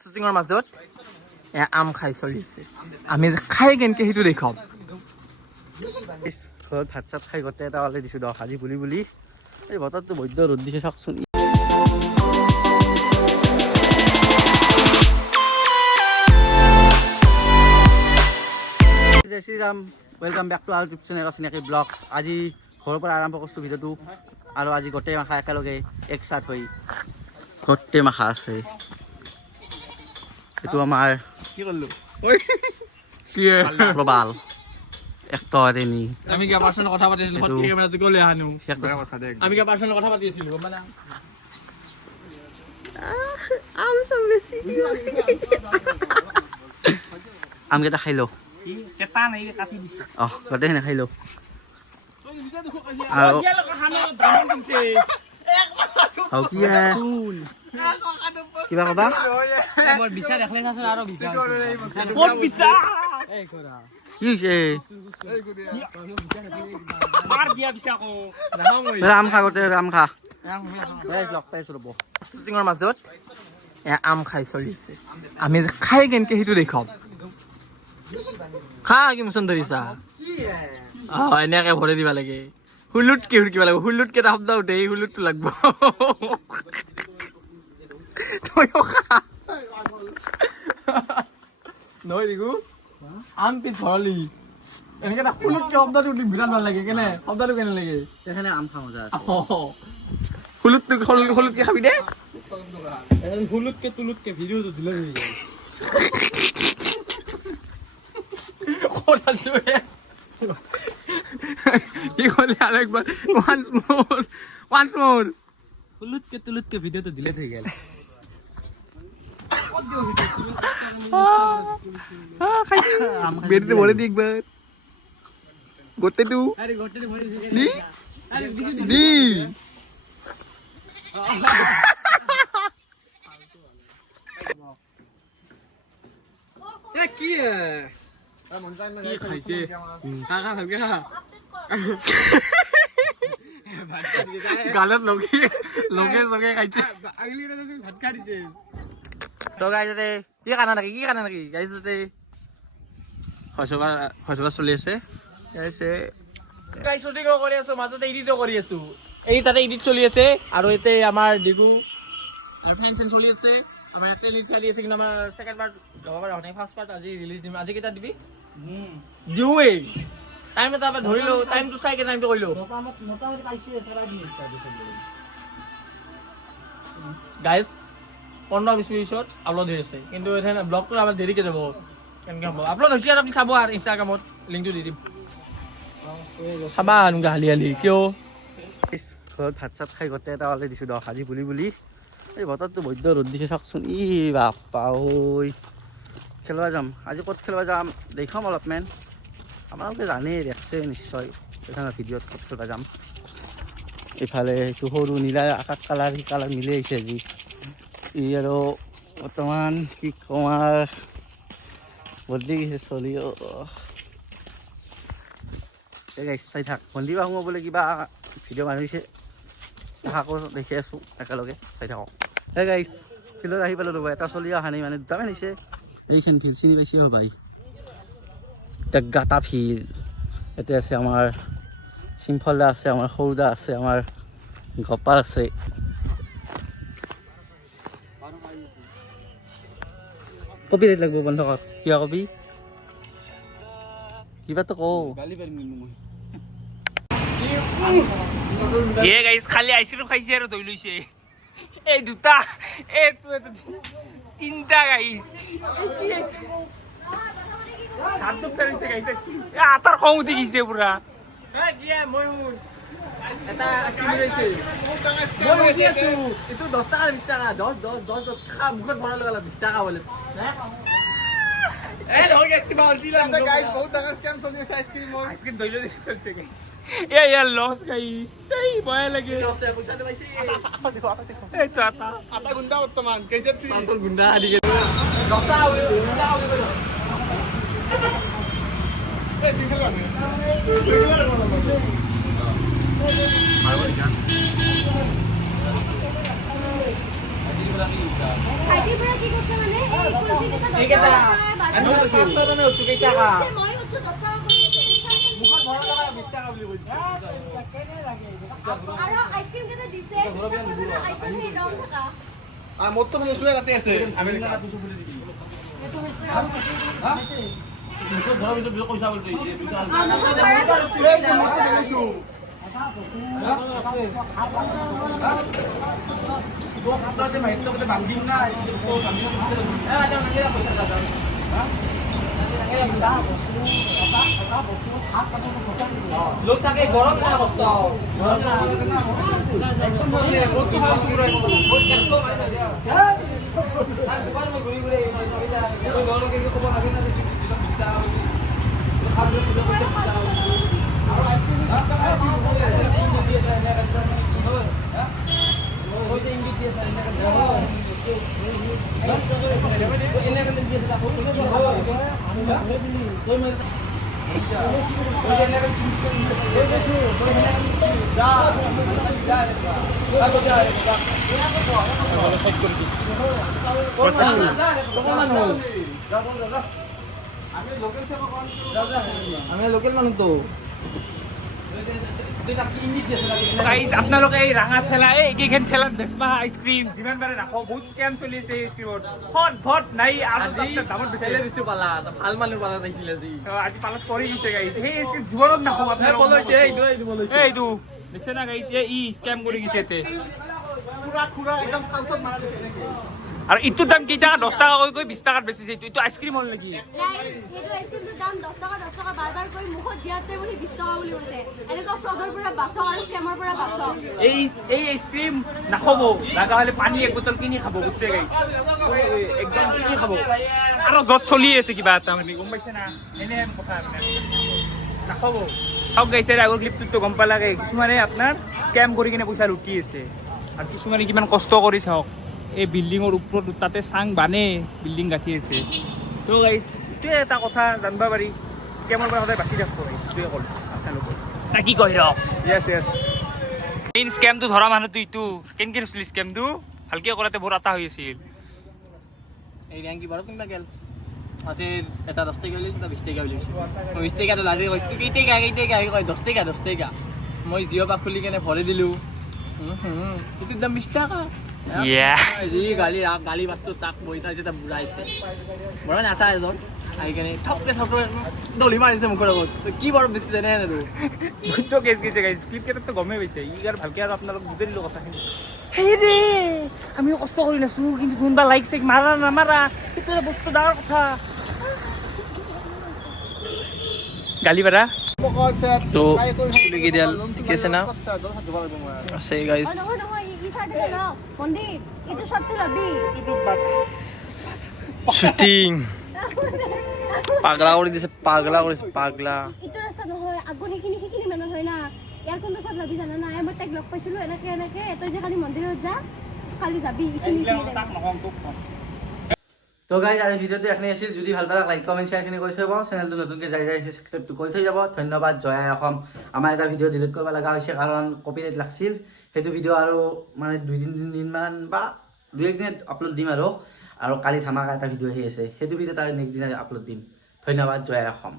শ্বুটিঙৰ মাজত আম খাই চলি আছে আমি খাই কেনেকে সেইটো দেখাম ঘৰত ভাত চাত খাই গোটেই এটা ওলাই দিছো দহ আজি বুলি এই বতৰটো বৈদ্য ৰ'দ দিছে চাওকচোন Jai Shriram welcome back to our YouTube channel চিনাকি ব্লগছ আজি ঘৰৰ পৰা আৰম্ভ কৰিছোঁ ভিডিঅ'টো আৰু আজি গোটেই মাখা একেলগে একসাথ হৈ গোটেই মাখা আছে এইটো আমাৰ কি কৰিলোঁ কি প্ৰবাল এক্টৰ এনি আমি কি পাৰ্সোনাল কথা পাতিছিলো ফটকে কেমেৰাটো গলে আহানো আমি কি পাৰ্সোনাল কথা পাতিছিলো মানে আম সব বেশি আম কেটা খাই লো কেটা নাই কাটি দিছে গোটেই না খাই লো আৰু খানা দাম দিছে কিবা কবা মোৰ বিচাৰ দেখলে আছে আৰু বিচাৰ ক'ত বিচাৰ এই কৰা কি হৈছে মাৰ দিয়া বিচাৰ কো ৰাম খা গোটেই ৰাম খা লগ পাইছোঁ ৰ'ব শ্বুটিঙৰ মাজত আম খাই চলি আছে আমি খাই কেনেকে সেইটো দেখাম খা কি মোচন ধৰিছা এনেকে ভৰাই দিবা লাগে হুলুতকে হুৰকিব লাগিব হুলুতকে এটা শব্দ উঠে এই হুলুতটো লাগব তইও খা নহয় দেখো আম পিছ ভৰালি এনেকে এটা হুলুতকে শব্দটো উঠি বিৰাট ভাল লাগে কেনে শব্দটো কেনে লাগে এখানে আম খাওঁ যা হুলুতকে খাবি দে হুলুতকে তুলুতকে ভিডিওটো দিলে হৈ যায় ক'ত আছো কি ক'লে আৰু একবাৰ once more হুলুতকে তুলুতকে ভিডিওটো দিলে হৈ গেল বেরিতে ভরে দি একবার গোটেটো আরে গোটেটো ভরে দি আরে দি এ কি কি খাইছে খা ভালকে খা গালত লগে লগে খাইছে আগলি ভাত খাই দিছে তো গাইজতে কি কানা নাকি গাইজতে হসবা চলি আছে গাইছে গাই শ্বুটিঙো কৰি আছো মাজতে এডিটো কৰি আছো এই তাতে এডিট চলি আছে আৰু এতে আমাৰ ডিগু আৰু ফেন চলি আছে আমাৰ একটা এডিট চলি আছে কিন্তু আমাৰ সেকেন্ড পাৰ্ট লগাব হোৱা নাই ফাৰ্স্ট পাৰ্ট আজি ৰিলিজ দিম আজি কেইটা দিবি দিওই টাইম এটা ধৰিলো টাইমটো চাই কে টাইমটো কইলো মোটামুটি পাইছে সারা দিন গাইস 15-20 মিনিটত আপলোড হৈ আছে কিন্তু এখানে ব্লগটো আমাৰ দেৰিকে যাব কেনকে হ'ব আপলোড হৈছে আৰু আপুনি চাব আৰু ইনষ্টাগ্ৰামত লিংকটো দি দিম চাবা আনুগা হালি কিয় ঘৰত ভাত চাত খাই গোটেই এটা ওলাই দিছোঁ দহ আজি বুলি এই বতৰটো বৈদ্য ৰ'দ দিছে চাওকচোন ই বাপ্পা ঐ খেলবা যাম আজি ক'ত খেলবা যাম দেখাম অলপমান আপোনালোকে জানেই দেখছে নিশ্চয় এখানে ভিডিঅ'ত ক'ত খেলবা যাম এইফালে এইটো সৰু নীলা আকাশ কালাৰ সি কালাৰ মিলি আহিছে আজি ই আৰু বৰ্তমান কি কম আৰু বদলি গৈছে চলি চাই থাক ভণ্টি বা সোমাবলৈ কিবা ভিডিঅ' বনাইছে তাহাকো দেখি আছোঁ একেলগে চাই থাকক হে গাইছ ফিল্ডত আহি পালোঁ ৰ'ব এটা চলি অহা নাই মানে দুটামান আহিছে এইখন ফিল্ড চিনি পাইছে ভাই গাটা ফিল্ড ইয়াতে আছে আমাৰ চিম্ফলদা আছে আমাৰ সৰুদা আছে আমাৰ গপাল আছে কপি ৰেট লাগিব বন্ধ কৰ কিয় কবি কিবাটো কওঁ এ গাইছ খালি আইচক্ৰীম খাইছে আৰু ধৰি লৈছে এই দুটা এইটো তিনিটা গাইছ আটাৰ খং উঠি গৈছে পুৰা এটা কিনিছে মই উঠি আছো এইটো 10 টাকা 20 টাকা 10 খা মুখত ভৰা লগালা 20 টাকা বোলে এই হৈ গেছ কিবা উঠিলা গাইছ বহুত ডাঙৰ স্ক্যাম চলি আছে আইসক্ৰিম দইলে চলছে গাইছ এ ইয়াৰ লস গাইছ এই ভয় লাগে পইচা দে পাইছে এই আটা গুন্ডা বৰ্তমান কেজেপ সান্তল গুন্ডা আদি ভাইটিৰ পৰা কি কৈছে মানে এই কুলফি কেইটা 10 এইকেইটা। টকা আমি তো 500 টকা উঠছো কেইটা কা মই হচ্ছে 10 টকা কৰি মুখত ভৰা টকা 20 টাকা বুলি কৈছে আৰু আইসক্ৰিম কেইটা দিছে বিশ্বাস কৰিব না আইসক্ৰিম এই ৰং থকা মোৰ তো মছলা কাটি আছে আমেৰিকা মুখত ভৰা কিন্তু বিল পইচা বুলি দিছে এই যে মই দেখিছো আপনাদের মাইতো কত বান্দিম না তো বান্দিম না আ যাও নাকি পয়সা দাও লোক থাকে গরম না অবস্থা গরম না একদম মানে কত ভালো পুরো একদম আর দুবার মে ঘুরি ঘুরি ওই গরম কে কো লাগে না যে বিস্তা খাবে পুরো বিস্তা আর আইসক্রিম দিয়ে যায় না ওই যে ইঙ্গিত দিয়ে যায় না এনে কেন দিয়ে যায় ওই মানে ওই এনে কেন ওই দেখো যা যা যা ভালো সাইড করে দি আমি লোকাল মানুষ তো গাইজ আপোনালোকে এই ৰাঙা ঠেলা এইকেইখন ঠেলাত বেচবা আইচক্ৰীম যিমান পাৰে ৰাখক বহুত স্কেম চলি আছে আইচক্ৰীমত ফট ফট নাই আৰু দামত বেছি বেছি পালা ভাল মানুহ পালা দেখিলে আজি আজি পালত কৰি গৈছে গাইজ সেই আইচক্ৰীম জীৱনত নাখাব পলৈছে এইটো পলৈছে এইটো দেখছে না গাইজ ই স্কেম কৰি গৈছে ইয়াতে পুৰা খুৰা একদম সাউথত মাৰা দিছে আৰু ইটোৰ দাম কেইটা 10 টকা কৈ 20 টকাত বেচিছে এইটো আইচক্ৰীম হ'ল নেকি নাই এইটো আইসক্ৰিমটোৰ দাম 10 টকা বাৰ কৰি মুখত দিয়াতে বুলি 20 টকা বুলি কৈছে এনেকুৱা ফ্ৰডৰ পৰা বাচক আৰু স্কেমৰ পৰা বাচক এই আইচক্ৰীম নাখাব লাগা হ'লে পানী এক বটল কিনি খাব বুজিছে গাইজ একদম কিনি খাব আৰু য'ত চলি আছে কিবা এটা মানে গম পাইছে না এনেহেন কথা নাখাব চাওক গাইছে আগৰ ক্লিপটোতো গম পালাগে কিছুমানে আপোনাৰ স্কেম কৰি কিনে পইচা লুটি আছে আৰু কিছুমানে কিমান কষ্ট কৰি চাওক এই বিল্ডিঙৰ ওপৰত তাতে চাং বানে বিল্ডিং গাঁঠি আছে তো গাইছ এইটোৱে এটা কথা জানিব পাৰি স্কেমৰ পৰা সদায় বাচি থাকিব এইটোৱে ক'ল আপোনালোকে কি কয় ৰ ইয়েস ইয়েস মেইন স্কেমটো ধৰা মানুহটো ইটো কেনেকৈ হৈছিল স্কেমটো ভালকৈ কৰাতে বহুত আটা হৈ আছিল এই ৰেংকি বাৰু কিনবা গেল আতে এটা 10 টাকা লৈছে এটা 20 টাকা লৈছে মই 20 টাকাটো লাগে কৈছো কেইটা কয় 10 টাকা মই জিঅ' পাক খুলি কেনে ভৰাই দিলো এইটোৰ দাম 20 টাকা গালি বাস্তু তাক বইতা যেটা বুঢ়াইছে বড় নাথা এজন আহি কেনে ঠপকে দলি মাৰিছে মুখৰ আগত কি বৰ বেছি জানে আৰু দুটো কেছ গৈছে গাইজ ফ্লিপকাৰ্টতো গমেই পাইছে ই আৰু ভালকৈ আৰু আপোনালোক বুজাই দিলোঁ কথাখিনি সেই ৰে আমিও কষ্ট কৰি লৈছোঁ কিন্তু কোনোবা লাইক চাইক মাৰা নামাৰা সেইটো এটা বস্তু ডাঙৰ কথা গালি পাৰা তো চুলি কেইডাল ঠিকে আছে না আছে গাইজ নহয় নহয় ই চাইডে ন পণ্ডিত এইটো সত্যি লবি শুটিং পাগলা কৰি দিছে পাগলা ইটো ৰাস্তা নহয় আগত সেইখিনি মানুহ হয় না ইয়াৰ কোনটো চাব লাগি জানা নাই মই তাইক লগ পাইছিলো এনেকে তই যে কালি মন্দিৰত যা কালি যাবি তো গাইজ আজি ভিডিঅ'টো এখানে আছিল যদি ভাল পালে লাইক কমেণ্ট শ্বেয়াৰখিনি কৰি থৈ যাব চেনেলটো নতুনকৈ যাই আহিছে সাবস্ক্ৰাইবটো কৰি থৈ যাব ধন্যবাদ জয় আই অসম আমাৰ এটা ভিডিঅ' ডিলিট কৰিব লগা হৈছে কাৰণ কপিৰাইট লাগছিল সেইটো ভিডিঅ' আৰু মানে 2-3 দিনমান বা 2-1 দিনত আপলোড দিম আৰু কালি ধামাকা এটা ভিডিঅ' আহি আছে সেইটো ভিডিঅ' তাৰ নেক্সট দিনা আপলোড দিম ধন্যবাদ জয় আই অসম